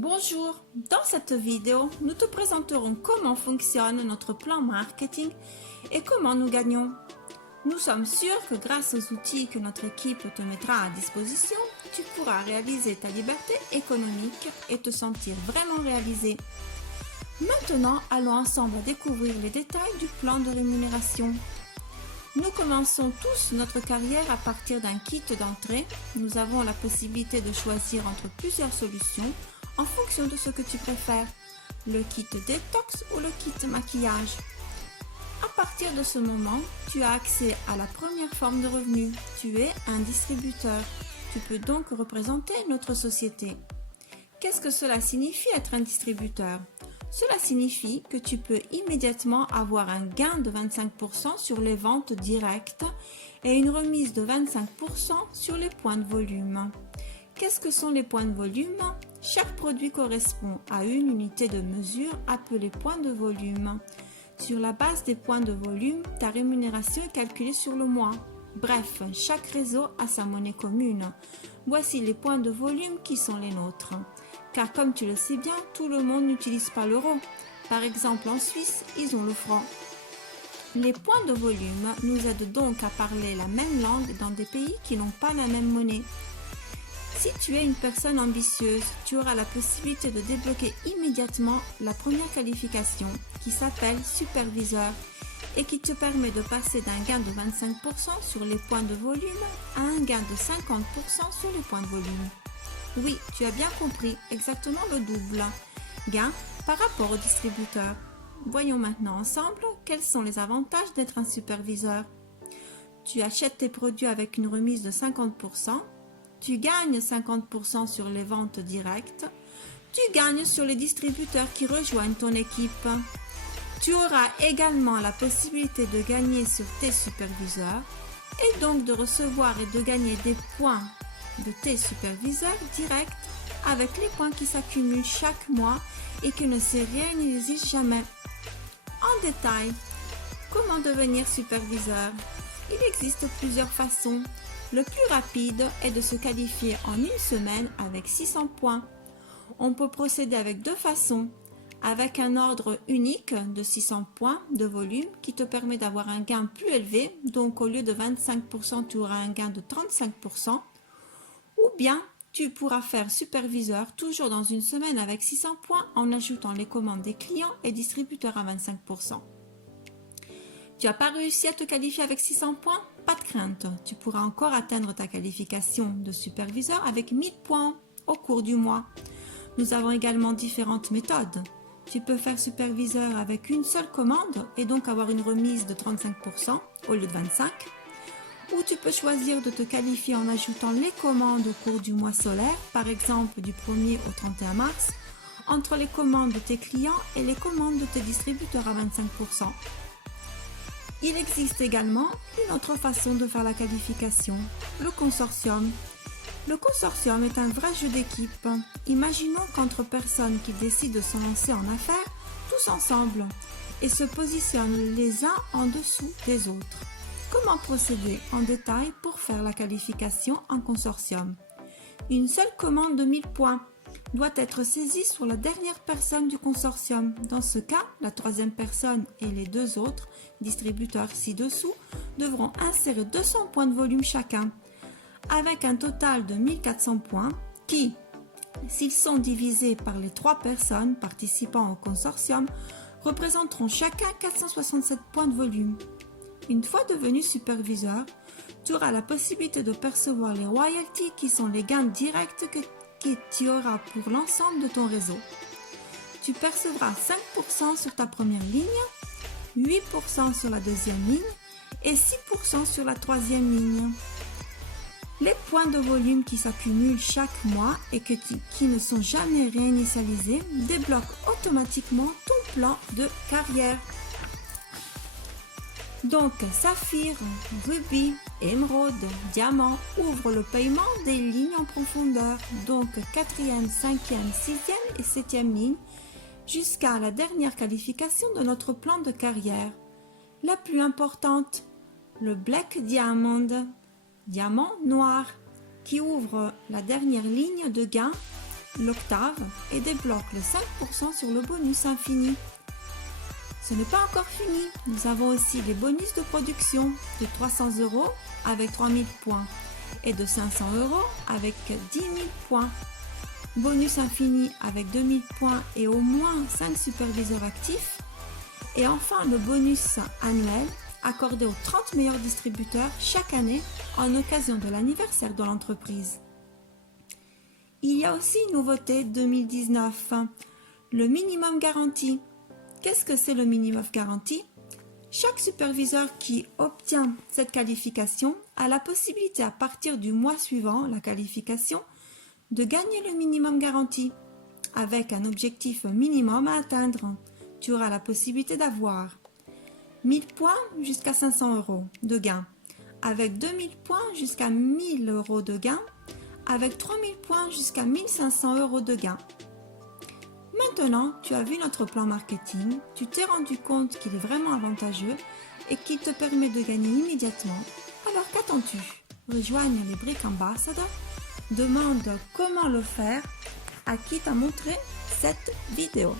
Bonjour, dans cette vidéo, nous te présenterons comment fonctionne notre plan marketing et comment nous gagnons. Nous sommes sûrs que grâce aux outils que notre équipe te mettra à disposition, tu pourras réaliser ta liberté économique et te sentir vraiment réalisé. Maintenant, allons ensemble à découvrir les détails du plan de rémunération. Nous commençons tous notre carrière à partir d'un kit d'entrée. Nous avons la possibilité de choisir entre plusieurs solutions en fonction de ce que tu préfères, le kit détox ou le kit maquillage. À partir de ce moment, tu as accès à la première forme de revenu. Tu es un distributeur. Tu peux donc représenter notre société. Qu'est-ce que cela signifie être un distributeur ? Cela signifie que tu peux immédiatement avoir un gain de 25% sur les ventes directes et une remise de 25% sur les points de volume. Qu'est-ce que sont les points de volume ? Chaque produit correspond à une unité de mesure appelée point de volume. Sur la base des points de volume, ta rémunération est calculée sur le mois. Bref, chaque réseau a sa monnaie commune. Voici les points de volume qui sont les nôtres. Car comme tu le sais bien, tout le monde n'utilise pas l'euro. Par exemple, en Suisse, ils ont le franc. Les points de volume nous aident donc à parler la même langue dans des pays qui n'ont pas la même monnaie. Si tu es une personne ambitieuse, tu auras la possibilité de débloquer immédiatement la première qualification qui s'appelle superviseur et qui te permet de passer d'un gain de 25% sur les points de volume à un gain de 50% sur les points de volume. Oui, tu as bien compris, exactement le double gain par rapport au distributeur. Voyons maintenant ensemble quels sont les avantages d'être un superviseur. Tu achètes tes produits avec une remise de 50%. Tu gagnes 50% sur les ventes directes. Tu gagnes sur les distributeurs qui rejoignent ton équipe. Tu auras également la possibilité de gagner sur tes superviseurs et donc de recevoir et de gagner des points de tes superviseurs directs avec les points qui s'accumulent chaque mois et qui ne se réalisent jamais. En détail, comment devenir superviseur ? Il existe plusieurs façons. Le plus rapide est de se qualifier en une semaine avec 600 points. On peut procéder avec deux façons. Avec un ordre unique de 600 points de volume qui te permet d'avoir un gain plus élevé, donc au lieu de 25%, tu auras un gain de 35%. Ou bien, tu pourras faire superviseur toujours dans une semaine avec 600 points en ajoutant les commandes des clients et distributeurs à 25%. Tu n'as pas réussi à te qualifier avec 600 points ? Pas de crainte, tu pourras encore atteindre ta qualification de superviseur avec 1000 points au cours du mois. Nous avons également différentes méthodes. Tu peux faire superviseur avec une seule commande et donc avoir une remise de 35% au lieu de 25%. Ou tu peux choisir de te qualifier en ajoutant les commandes au cours du mois solaire, par exemple du 1er au 31 mars, entre les commandes de tes clients et les commandes de tes distributeurs à 25%. Il existe également une autre façon de faire la qualification, le consortium. Le consortium est un vrai jeu d'équipe. Imaginons qu'entre personnes qui décident de se lancer en affaires, tous ensemble, et se positionnent les uns en dessous des autres. Comment procéder en détail pour faire la qualification en consortium ? Une seule commande de 1000 points doit être saisie sur la dernière personne du consortium. Dans ce cas, la troisième personne et les deux autres distributeurs ci-dessous devront insérer 200 points de volume chacun, avec un total de 1400 points qui, s'ils sont divisés par les trois personnes participant au consortium, représenteront chacun 467 points de volume. Une fois devenu superviseur, tu auras la possibilité de percevoir les royalties qui sont les gains directs que tu auras pour l'ensemble de ton réseau. Tu percevras 5% sur ta première ligne, 8% sur la deuxième ligne et 6% sur la troisième ligne. Les points de volume qui s'accumulent chaque mois et qui ne sont jamais réinitialisés débloquent automatiquement ton plan de carrière. Donc, saphir, rubis, émeraude, diamant ouvrent le paiement des lignes en profondeur, donc 4e, 5e, 6e et 7e ligne, jusqu'à la dernière qualification de notre plan de carrière. La plus importante, le Black Diamond, diamant noir, qui ouvre la dernière ligne de gain l'octave et débloque le 5% sur le bonus infini. Ce n'est pas encore fini, nous avons aussi les bonus de production de 300 € avec 3000 points et de 500 € avec 10 000 points. Bonus infini avec 2000 points et au moins 5 superviseurs actifs. Et enfin le bonus annuel accordé aux 30 meilleurs distributeurs chaque année en occasion de l'anniversaire de l'entreprise. Il y a aussi une nouveauté 2019, le minimum garanti. Qu'est-ce que c'est le minimum garanti? Chaque superviseur qui obtient cette qualification a la possibilité à partir du mois suivant la qualification de gagner le minimum garanti. Avec un objectif minimum à atteindre, tu auras la possibilité d'avoir 1000 points jusqu'à 500 € de gain, avec 2000 points jusqu'à 1000 € de gain, avec 3000 points jusqu'à 1500 € de gain. Maintenant, tu as vu notre plan marketing, tu t'es rendu compte qu'il est vraiment avantageux et qu'il te permet de gagner immédiatement. Alors qu'attends-tu? Rejoigne les Brick Ambassadors, demande comment le faire à qui t'a montré cette vidéo.